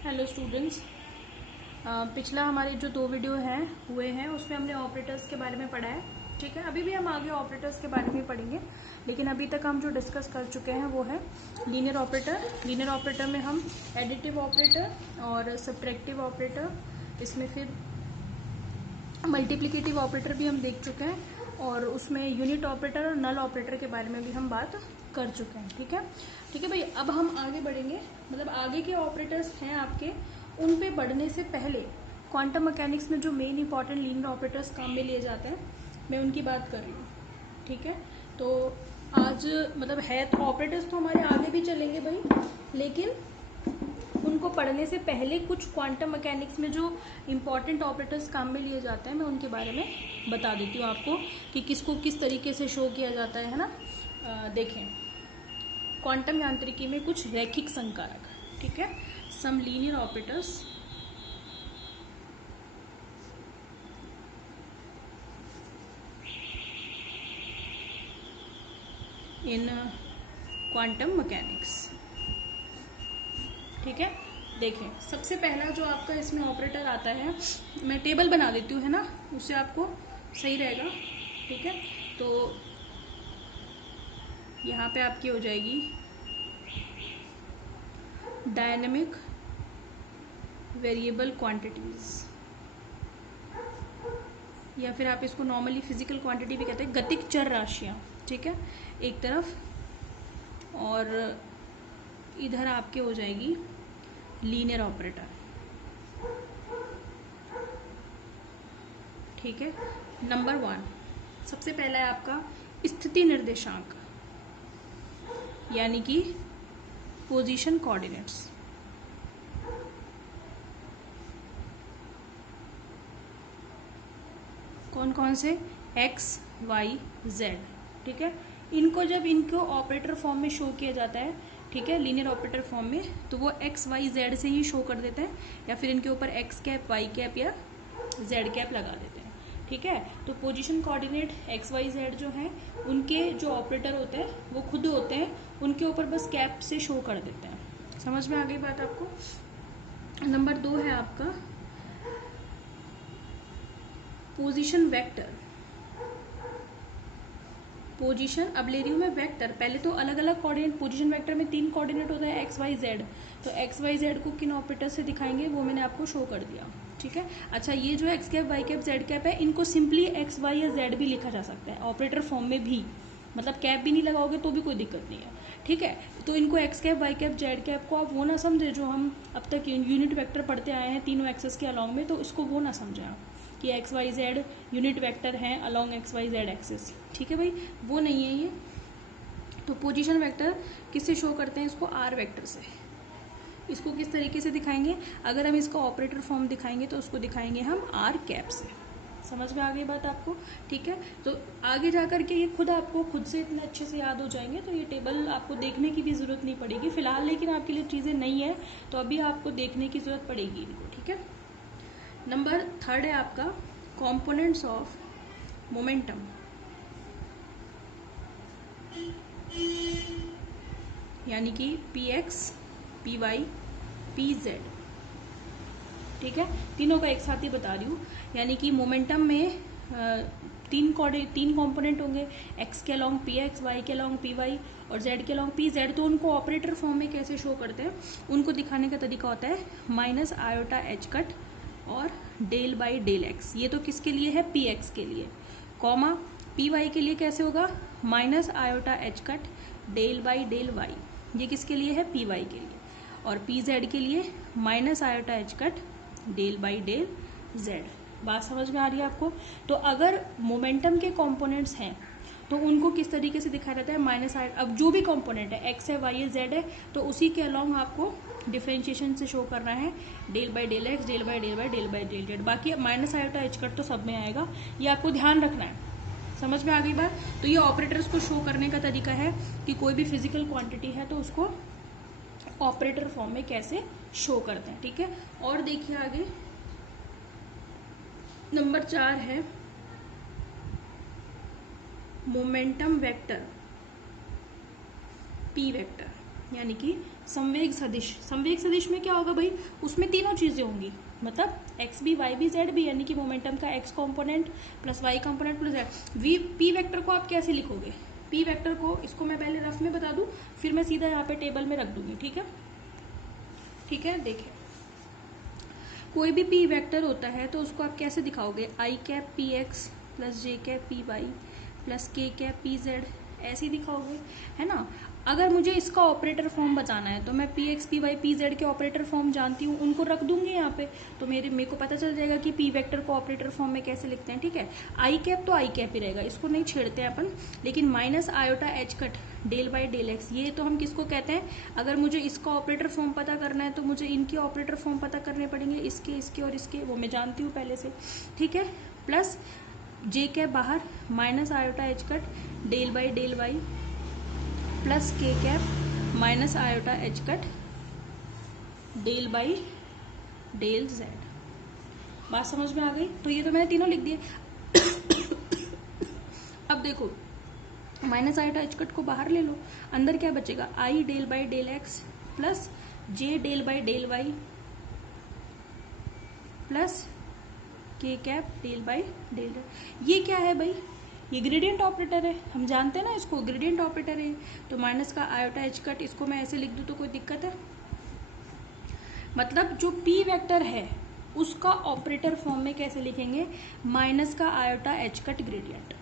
Hello students. पिछला हमारे जो 2 वीडियो हुए हैं उसमें हमने ऑपरेटर्स के बारे में पढ़ा है। ठीक है, अभी भी हम आगे ऑपरेटर्स के बारे में पढ़ेंगे, लेकिन अभी तक हम जो डिस्कस कर चुके हैं वो है लीनियर ऑपरेटर। लीनियर ऑपरेटर में हम एडिटिव ऑपरेटर और सब्ट्रैक्टिव ऑपरेटर, इसमें फिर मल्टीप्लिकेटिव ऑपरेटर भी हम देख चुके हैं, और उसमें यूनिट ऑपरेटर और नल ऑपरेटर के बारे में भी हम बात कर चुके हैं। ठीक है भाई, अब हम आगे बढ़ेंगे। मतलब आगे के ऑपरेटर्स हैं आपके, उन पे बढ़ने से पहले क्वांटम मैकेनिक्स में जो मेन इंपॉर्टेंट लीनियर ऑपरेटर्स काम में लिए जाते हैं, मैं उनकी बात कर रही हूँ। ठीक है, तो आज मतलब है तो ऑपरेटर्स तो हमारे आगे भी चलेंगे भाई, लेकिन उनको पढ़ने से पहले कुछ क्वांटम मैकेनिक्स में जो इम्पॉर्टेंट ऑपरेटर्स काम में लिए जाते हैं मैं उनके बारे में बता देती हूँ आपको कि किसको किस तरीके से शो किया जाता है ना। देखें, क्वांटम यांत्रिकी में कुछ रैखिक संकारक, ठीक है, some linear operators in quantum mechanics. ठीक है, देखें सबसे पहला जो आपका इसमें ऑपरेटर आता है, मैं टेबल बना देती हूँ है ना, उससे आपको सही रहेगा। ठीक है, तो यहाँ पे आपकी हो जाएगी डायनेमिक वेरिएबल क्वांटिटीज, या फिर आप इसको नॉर्मली फिजिकल क्वांटिटी भी कहते हैं, गतिक चर राशियाँ। ठीक है, एक तरफ, और इधर आपके हो जाएगी लीनियर ऑपरेटर। ठीक है, नंबर 1 सबसे पहला है आपका स्थिति निर्देशांक, यानी कि पोजीशन कोऑर्डिनेट्स। कौन कौन से? X, Y, z. ठीक है, इनको ऑपरेटर फॉर्म में शो किया जाता है, ठीक है, लीनियर ऑपरेटर फॉर्म में, तो वो एक्स वाई जेड से ही शो कर देते हैं, या फिर इनके ऊपर एक्स कैप, वाई कैप या जेड कैप लगा देते हैं। ठीक है, तो position coordinate x Y z जो हैं, उनके जो ऑपरेटर होते हैं वो खुद होते हैं, उनके ऊपर बस कैप से शो कर देते हैं। समझ में आ गई बात आपको? नंबर 2 है आपका पोजीशन वेक्टर। पोजीशन, अब ले रही हूँ मैं वेक्टर, पहले तो अलग अलग कोऑर्डिनेट, पोजीशन वेक्टर में 3 कोऑर्डिनेट होता है, एक्स वाई जेड, तो एक्स वाई जेड को किन ऑपरेटर से दिखाएंगे वो मैंने आपको शो कर दिया। ठीक है, अच्छा, ये जो x cap, y cap, z cap है, इनको सिंपली एक्स वाई या जेड भी लिखा जा सकता है ऑपरेटर फॉर्म में भी, मतलब कैप भी नहीं लगाओगे तो भी कोई दिक्कत नहीं है। ठीक है, तो इनको x cap, y cap, z cap को आप वो ना समझे जो हम अब तक यूनिट वेक्टर पढ़ते आए हैं तीनों एक्सेस के अलॉन्ग में, तो इसको वो ना समझे आप कि X Y Z unit vector हैं along X Y Z axes. ठीक है भाई, वो नहीं है ये। तो पोजीशन वेक्टर किससे शो करते हैं? इसको आर वेक्टर से। इसको किस तरीके से दिखाएंगे? अगर हम इसका ऑपरेटर फॉर्म दिखाएंगे तो उसको दिखाएंगे हम आर कैप से। समझ में आ गई बात आपको? ठीक है, तो आगे जाकर के ये आपको खुद से इतने अच्छे से याद हो जाएंगे, तो ये टेबल आपको देखने की भी जरूरत नहीं पड़ेगी फिलहाल, लेकिन आपके लिए चीजें नहीं है तो अभी आपको देखने की जरूरत पड़ेगी इनको। ठीक है, नंबर 3 है आपका कंपोनेंट्स ऑफ मोमेंटम, यानी कि p x, P y, P z. ठीक है, तीनों का एक साथ ही बता रही हूँ, यानी कि मोमेंटम में तीन कंपोनेंट होंगे, एक्स के अलॉन्ग पी एक्स, वाई के अलॉन्ग पी वाई और जेड के अलॉन्ग पी जेड। तो उनको ऑपरेटर फॉर्म में कैसे शो करते हैं, उनको दिखाने का तरीका होता है माइनस आयोटा एच कट और डेल बाई डेल एक्स। ये तो किसके लिए है? पी एक्स के लिए, कॉमा पी वाई के लिए कैसे होगा? Minus iota H cut del by del y, ये किसके लिए है? पी वाई के लिए। और पी जेड के लिए minus iota H cut del by del Z. बात समझ में आ रही है आपको? तो अगर मोमेंटम के कंपोनेंट्स हैं तो उनको किस तरीके से दिखाया जाता है? माइनस आई, अब जो भी कंपोनेंट है, एक्स है, वाई है, जेड है, तो उसी के अलॉन्ग आपको डिफरेंशिएशन से शो करना है del by del x, del by del y, del by del z. बाकी माइनस आयोटा एच कट तो सब में आएगा, ये आपको ध्यान रखना है। समझ में आ गई बात? तो ये ऑपरेटर्स को शो करने का तरीका है कि कोई भी फिजिकल क्वांटिटी है तो उसको ऑपरेटर फॉर्म में कैसे शो करते हैं। ठीक है, और देखिए आगे नंबर 4 है मोमेंटम वेक्टर, पी वेक्टर। यानी कि संवेग सदिश। संवेग सदिश में क्या होगा भाई, उसमें तीनों चीजें होंगी, मतलब एक्स भी वाई भी जेड भी, यानी कि मोमेंटम का x component plus y component plus z. P vector को आप कैसे लिखोगे, पी वेक्टर को, इसको मैं पहले रफ में बता दूं, फिर मैं सीधा यहाँ पे टेबल में रख दूंगी। ठीक है, ठीक है, देखिए कोई भी पी वेक्टर होता है तो उसको आप कैसे दिखाओगे, आई cap P x plus J cap p Y plus K cap p Z, ऐसे ही दिखाओगे, है ना। अगर मुझे इसका ऑपरेटर फॉर्म बताना है तो मैं p x P y P z के ऑपरेटर फॉर्म जानती हूँ, उनको रख दूंगी यहाँ पे, तो मेरे को पता चल जाएगा कि पी वेक्टर को ऑपरेटर फॉर्म में कैसे लिखते हैं। ठीक है, आई कैप तो आई कैप ही रहेगा, इसको नहीं छेड़ते हैं अपन, लेकिन minus iota H cut del by del x, ये तो हम किसको कहते हैं, अगर मुझे इसका ऑपरेटर फॉर्म पता करना है तो मुझे इनके ऑपरेटर फॉर्म पता करने पड़ेंगे, इसके इसके और इसके, वो मैं जानती हूँ पहले से। ठीक है, प्लस जे कैप बाहर minus iota H cut del by del Y plus K cap minus iota H cut del by del Z. बात समझ में आ गई, तो ये तो मैंने तीनों लिख दिए। अब देखो माइनस आयोटा एच कट को बाहर ले लो, अंदर क्या बचेगा, I del by del X plus J del by del Y plus K cap del by del. ये क्या है भाई, ये ग्रेडियंट ऑपरेटर है, हम जानते हैं ना इसको, ग्रेडियंट ऑपरेटर है। तो माइनस का आयोटा एच कट, इसको मैं ऐसे लिख दूं तो कोई दिक्कत है, मतलब जो पी वेक्टर है उसका ऑपरेटर फॉर्म में कैसे लिखेंगे, माइनस का आयोटा एच कट ग्रेडियंट।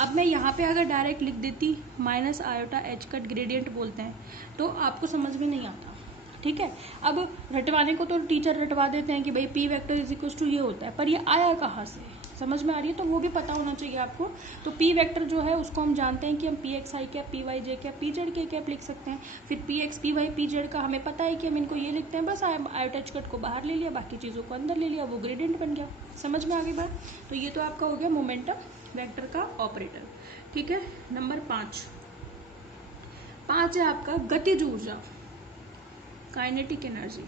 अब मैं यहाँ पे अगर डायरेक्ट लिख देती minus iota H cut gradient बोलते हैं तो आपको समझ में नहीं आता। ठीक है, अब रटवाने को तो टीचर रटवा देते हैं कि भाई p vector is equal to ये होता है, पर ये आया कहाँ से, समझ में आ रही है, तो वो भी पता होना चाहिए आपको। तो पी वेक्टर जो है उसको हम जानते हैं कि हम p x i cap p y j cap p z k cap लिख सकते हैं। फिर p x P y P z का हमें पता है कि हम इनको ये लिखते हैं, बस आयोटा एच कट को बाहर ले लिया, बाकी चीज़ों को अंदर ले लिया, वो ग्रेडियंट बन गया। समझ में आ गई बात, तो ये तो आपका हो गया मोमेंटम वेक्टर का ऑपरेटर। ठीक है, नंबर 5 है आपका गतिज ऊर्जा, काइनेटिक एनर्जी।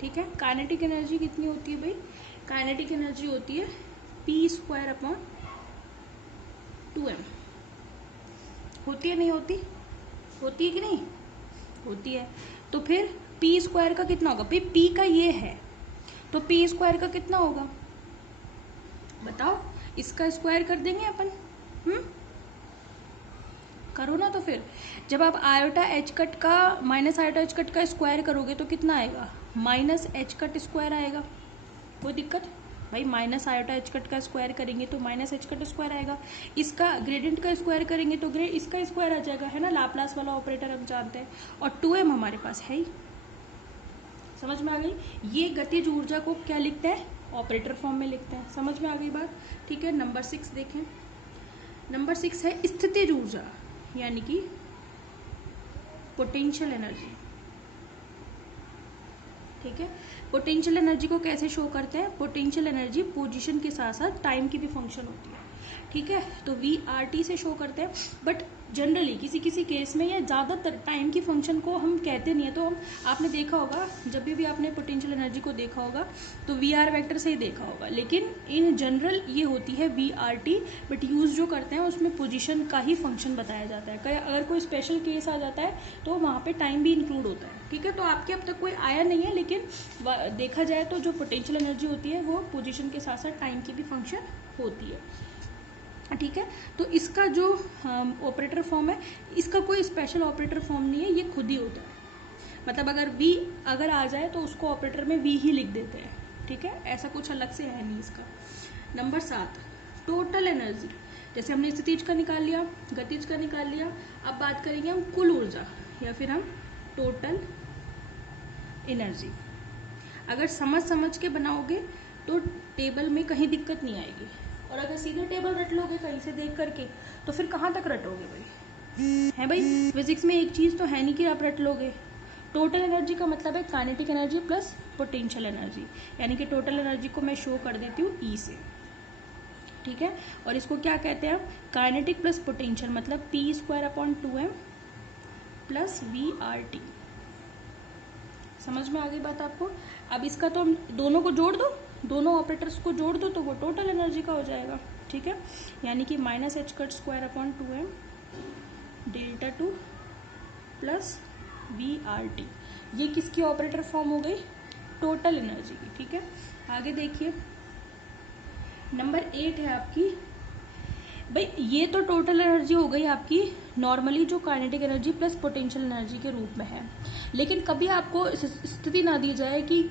ठीक है, काइनेटिक एनर्जी कितनी होती है भाई, काइनेटिक एनर्जी होती है पी स्क्वायर अपॉन 2m। होती है नहीं होती, होती है कि नहीं होती है, तो फिर पी स्क्वायर का कितना होगा भाई, पी का ये है तो पी स्क्वायर का कितना होगा बताओ, इसका स्क्वायर कर देंगे अपन, करो ना। तो फिर जब आप आयोटा एच कट का माइनस आयोटा एच कट का स्क्वायर करोगे तो कितना आएगा, माइनस एच कट स्क्वायर आएगा, कोई दिक्कत भाई, माइनस आयोटा एच कट का स्क्वायर करेंगे तो माइनस एच कट स्क्वायर आएगा, इसका ग्रेडियंट का स्क्वायर करेंगे तो इसका स्क्वायर आ जाएगा, है ना, लाप्लास वाला ऑपरेटर हम जानते हैं, और 2m हमारे पास है ही। समझ में आ गई, ये गतिज ऊर्जा को क्या लिखते हैं, ऑपरेटर फॉर्म में लिखते हैं। समझ में आ गई बात, ठीक है। नंबर 6 देखें, नंबर 6 है स्थितिज ऊर्जा, यानी कि पोटेंशियल एनर्जी। ठीक है, पोटेंशियल एनर्जी को कैसे शो करते हैं, पोटेंशियल एनर्जी पोजीशन के साथ साथ टाइम की भी फंक्शन होती है। ठीक है, तो VRT से शो करते हैं, बट जनरली किसी किसी केस में या ज़्यादातर टाइम की फंक्शन को हम कहते नहीं है। तो हम, आपने देखा होगा जब भी आपने पोटेंशियल एनर्जी को देखा होगा तो VR वेक्टर से ही देखा होगा, लेकिन इन जनरल ये होती है VRT, बट यूज़ जो करते हैं उसमें पोजीशन का ही फंक्शन बताया जाता है। अगर कोई स्पेशल केस आ जाता है तो वहाँ पे टाइम भी इंक्लूड होता है। ठीक है, तो आपके अब तक कोई आया नहीं है, लेकिन देखा जाए तो जो पोटेंशियल एनर्जी होती है वो पोजीशन के साथ साथ टाइम की भी फंक्शन होती है। ठीक है, तो इसका जो ऑपरेटर फॉर्म है, इसका कोई स्पेशल ऑपरेटर फॉर्म नहीं है, ये खुद ही होता है। मतलब अगर V अगर आ जाए तो उसको ऑपरेटर में V ही लिख देते हैं। ठीक है, ऐसा कुछ अलग से है नहीं इसका। नंबर 7 टोटल एनर्जी, जैसे हमने स्थितिज का निकाल लिया, गतिज का निकाल लिया, अब बात करेंगे हम कुल ऊर्जा या फिर हम टोटल एनर्जी। अगर समझ के बनाओगे तो टेबल में कहीं दिक्कत नहीं आएगी, और अगर सीधे टेबल रट लोगे कहीं से देख करके तो फिर कहाँ तक रटोगे भाई, है भाई, फिजिक्स में एक चीज़ तो है नहीं कि आप रट लोगे। टोटल एनर्जी का मतलब है kinetic energy plus potential energy, यानी कि टोटल एनर्जी को मैं शो कर देती हूँ E से। ठीक है, और इसको क्या कहते हैं, काइनेटिक प्लस पोटेंशियल, मतलब P square upon 2m plus VRT। समझ में आ गई बात आपको। अब इसका तो हम दोनों को जोड़ दो, दोनों ऑपरेटर्स को जोड़ दो तो वो टोटल एनर्जी का हो जाएगा। ठीक है, यानी कि minus h cut square upon 2m delta two plus v r t, ये किसकी ऑपरेटर फॉर्म हो गई? टोटल एनर्जी की। ठीक है, आगे देखिए नंबर 8 है आपकी, भाई ये तो टोटल एनर्जी हो गई आपकी नॉर्मली जो kinetic energy plus potential energy के रूप में है, लेकिन कभी आपको स्थिति ना दी जाए कि,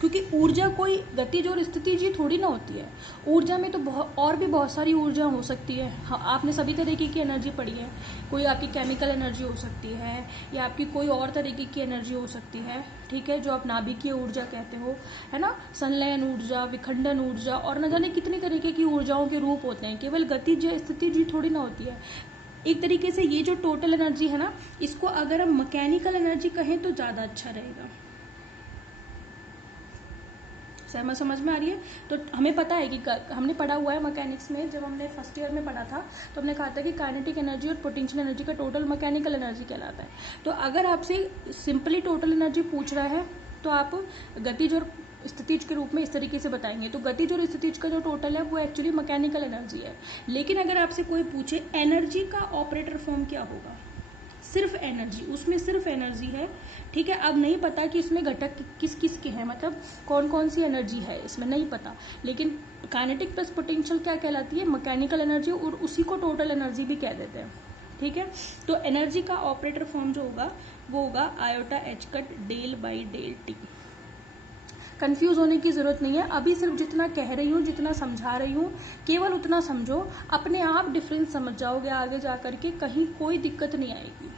क्योंकि ऊर्जा कोई गतिज और स्थितिज थोड़ी ना होती है, ऊर्जा में तो और भी बहुत सारी ऊर्जा हो सकती है। हाँ, आपने सभी तरीके की एनर्जी पढ़ी है, कोई आपकी केमिकल एनर्जी हो सकती है या आपकी कोई और तरीके की एनर्जी हो सकती है, ठीक है, जो आप नाभिकीय ऊर्जा कहते हो, है ना, संलयन ऊर्जा, विखंडन ऊर्जा, और न जाने कितने तरीके की ऊर्जाओं के रूप होते हैं, केवल गतिज या स्थितिज थोड़ी ना होती है। एक तरीके से ये जो टोटल एनर्जी है ना, इसको अगर हम मैकेनिकल एनर्जी कहें तो ज्यादा अच्छा रहेगा। समझ में आ रही है? तो हमें पता है कि हमने पढ़ा हुआ है मैकेनिक्स में, जब हमने फर्स्ट ईयर में पढ़ा था तो हमने कहा था कि काइनेटिक एनर्जी और पोटेंशियल एनर्जी का टोटल मैकेनिकल एनर्जी कहलाता है। तो अगर आपसे सिंपली टोटल एनर्जी पूछ रहा है तो आप गतिज और स्थितिज के रूप में इस तरीके से बताएंगे। तो गतिज और स्थितिज का जो टोटल है वो एक्चुअली मैकेनिकल एनर्जी है। लेकिन अगर आपसे कोई पूछे एनर्जी का ऑपरेटर फॉर्म क्या होगा, सिर्फ एनर्जी, उसमें सिर्फ एनर्जी है, ठीक है। अब नहीं पता कि इसमें घटक किस किस के हैं, मतलब कौन कौन सी एनर्जी है इसमें नहीं पता, लेकिन काइनेटिक प्लस पोटेंशियल क्या कहलाती है? मैकेनिकल एनर्जी, और उसी को टोटल एनर्जी भी कह देते हैं, ठीक है। तो एनर्जी का ऑपरेटर फॉर्म जो होगा वो होगा iota H cut del by del t. Confuse होने की जरूरत नहीं है, अभी सिर्फ जितना कह रही हूँ, जितना समझा रही हूँ, केवल उतना समझो, अपने आप डिफरेंस समझ जाओगे आगे जाकर के, कहीं कोई दिक्कत नहीं आएगी।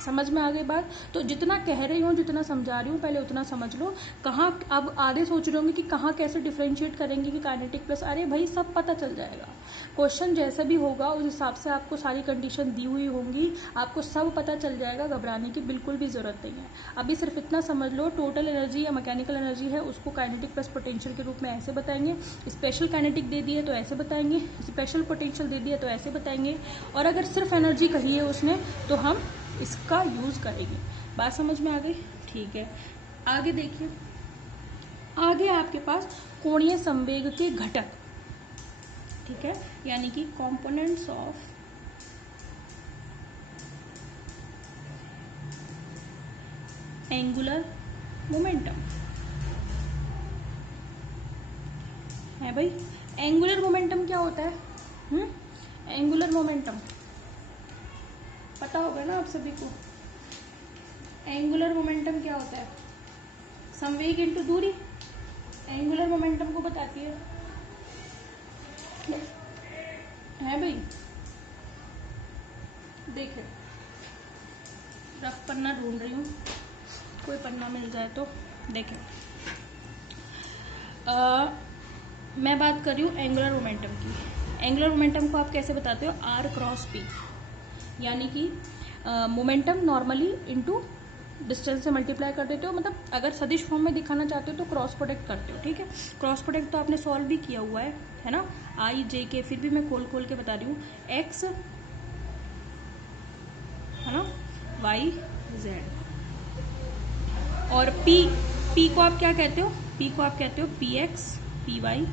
समझ में आ गई बात? तो जितना कह रही हूँ, जितना समझा रही हूँ, पहले उतना समझ लो। कहाँ अब आधे सोच रहे होंगे कि कहाँ कैसे डिफरेंशिएट करेंगे कि काइनेटिक प्लस, अरे भाई सब पता चल जाएगा। क्वेश्चन जैसा भी होगा उस हिसाब से आपको सारी कंडीशन दी हुई होंगी, आपको सब पता चल जाएगा, घबराने की बिल्कुल भी जरूरत नहीं है। अभी सिर्फ इतना समझ लो, टोटल एनर्जी या मैकेनिकल एनर्जी है उसको काइनेटिक प्लस पोटेंशियल के रूप में ऐसे बताएंगे, स्पेशल काइनेटिक दे दिए तो ऐसे बताएंगे, स्पेशल पोटेंशियल दे दिया तो ऐसे बताएंगे, और अगर सिर्फ एनर्जी कही है उसने तो हम इसका यूज करेंगे। बात समझ में आ गई? ठीक है, आगे देखिए, आगे आपके पास कोणीय संवेग के घटक, ठीक है, यानी कि कंपोनेंट्स ऑफ एंगुलर मोमेंटम है भाई। एंगुलर मोमेंटम क्या होता है? एंगुलर मोमेंटम पता होगा ना आप सभी को। एंगुलर मोमेंटम क्या होता है? संवेग इंटू दूरी, एंगुलर मोमेंटम को बताती है भाई। देखिए, रफ पन्ना ढूंढ रही हूँ, कोई पन्ना मिल जाए तो। देखें, मैं बात कर रही हूँ एंगुलर मोमेंटम की। एंगुलर मोमेंटम को आप कैसे बताते हो? आर क्रॉस पी, यानी कि मोमेंटम नॉर्मली इंटू डिस्टेंस से मल्टीप्लाई कर देते हो, मतलब अगर सदिश फॉर्म में दिखाना चाहते हो तो क्रॉस प्रोडक्ट करते हो, ठीक है। क्रॉस प्रोडक्ट तो आपने सॉल्व भी किया हुआ है ना, आई जे के, फिर भी मैं खोल खोल के बता रही हूँ। एक्स है ना, वाई जेड, और पी को आप क्या कहते हो? पी को आप कहते हो p x, P y,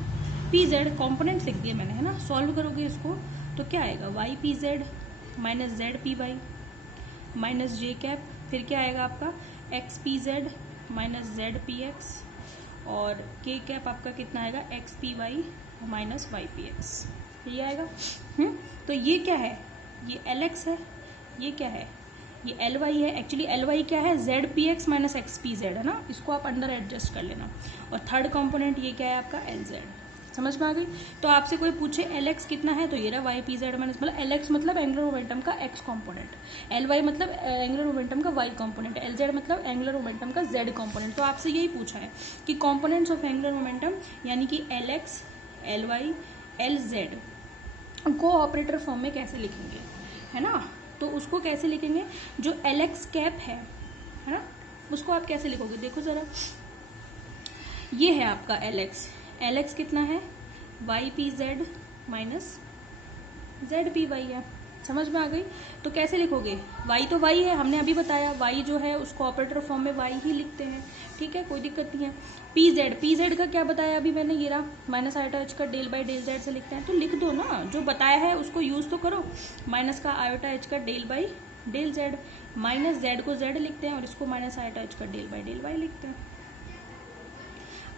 P z, component लिख दिए मैंने, है ना। सॉल्व करोगे इसको तो क्या आएगा? Y P Z minus Z P Y minus J cap, फिर क्या आएगा आपका? X P Z minus Z P X, और के कैप आपका कितना आएगा? X P Y minus Y P X, ये आएगा। तो ये क्या है? ये एल एक्स है, ये क्या है? ये एल वाई है। एक्चुअली एल वाई क्या है? Z P x minus x P Z, है ना, इसको आप अंडर एडजस्ट कर लेना। और थर्ड कंपोनेंट ये क्या है आपका? L Z. समझ में आ गई? तो आपसे कोई पूछे एल एक्स कितना है, तो ये रहा वाई पी जेड माइनस, मतलब एल एक्स मतलब एंगुलर मोमेंटम का एक्स कॉम्पोनेंट, एल वाई मतलब एंगुलर मोमेंटम का वाई कॉम्पोनेंट, एल जेड मतलब एंगुलर मोमेंटम का जेड कॉम्पोनेंट। तो आपसे यही पूछा है कि कॉम्पोनेंट्स ऑफ एंगुलर मोमेंटम, यानी कि l x, l y, l z को ऑपरेटर फॉर्म में कैसे लिखेंगे, है ना। तो उसको कैसे लिखेंगे? जो एल एक्स कैप है ना, उसको आप कैसे लिखोगे? देखो जरा, ये है आपका एल एक्स। एल एक्स कितना है? Y P Z minus Z P y है, समझ में आ गई? तो कैसे लिखोगे? y तो y है, हमने अभी बताया y जो है उसको ऑपरेटर फॉर्म में y ही लिखते हैं, ठीक है, कोई दिक्कत नहीं है। pz का क्या बताया अभी मैंने, ये रहा minus iota H cut del by del z से लिखते हैं, तो लिख दो ना, जो बताया है उसको यूज तो करो। माइनस का iota H cut del by del z, minus z को जेड लिखते हैं और इसको minus iota H cut del by del y लिखते हैं।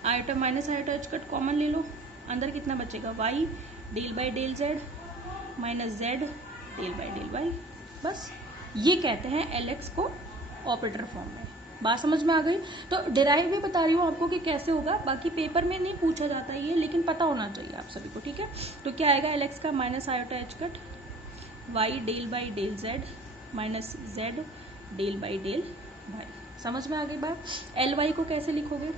Iota minus iota H cut common ले लो, अंदर कितना बचेगा, y del by del z minus z del by del y. बस ये कहते हैं एलएक्स को ऑपरेटर फॉर्म में। बात समझ में आ गई? तो डिराइव भी बता रही हूँ आपको कि कैसे होगा, बाकी पेपर में नहीं पूछा जाता है ये, लेकिन पता होना चाहिए आप सभी को, ठीक है। तो क्या आएगा एलएक्स का, minus iota H cut y del by del z minus z del by del y. समझ में आ गई बात? एल वाई को कैसे लिखोगे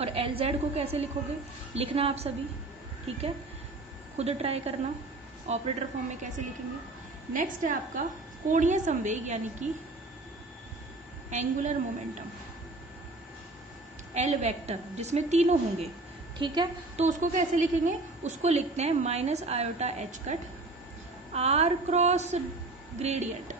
और एल जेड को कैसे लिखोगे, लिखना आप सभी, ठीक है, खुद ट्राई करना ऑपरेटर फॉर्म में कैसे लिखेंगे। नेक्स्ट है आपका कोणीय संवेग यानी कि एंगुलर मोमेंटम, एल वेक्टर जिसमें तीनों होंगे, ठीक है, तो उसको कैसे लिखेंगे, उसको लिखते हैं minus iota H cut r cross gradient.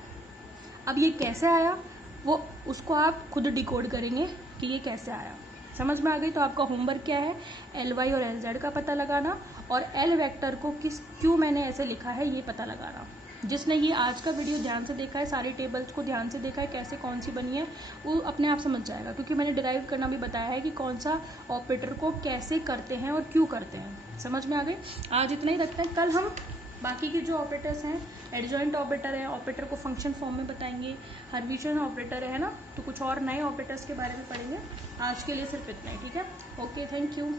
अब ये कैसे आया वो उसको आप खुद डिकोड करेंगे कि ये कैसे आया। समझ में आ गई? तो आपका होमवर्क क्या है, एल वाई और एल जेड का पता लगाना और एल वेक्टर को क्यों मैंने ऐसे लिखा है ये पता लगाना। जिसने ये आज का वीडियो ध्यान से देखा है, सारी टेबल्स को ध्यान से देखा है कैसे कौन सी बनी है, वो अपने आप समझ जाएगा, क्योंकि मैंने डिराइव करना भी बताया है कि कौन सा ऑपरेटर को कैसे करते हैं और क्यों करते हैं। समझ में आ गई? आज इतना ही रखते हैं, कल हम बाकी के जो ऑपरेटर्स हैं, एडजॉइंट ऑपरेटर है, ऑपरेटर को फंक्शन फॉर्म में बताएंगे, हर्मिटियन ऑपरेटर है ना, तो कुछ और नए ऑपरेटर्स के बारे में पढ़ेंगे। आज के लिए सिर्फ इतना ही, ठीक है, ओके, थैंक यू।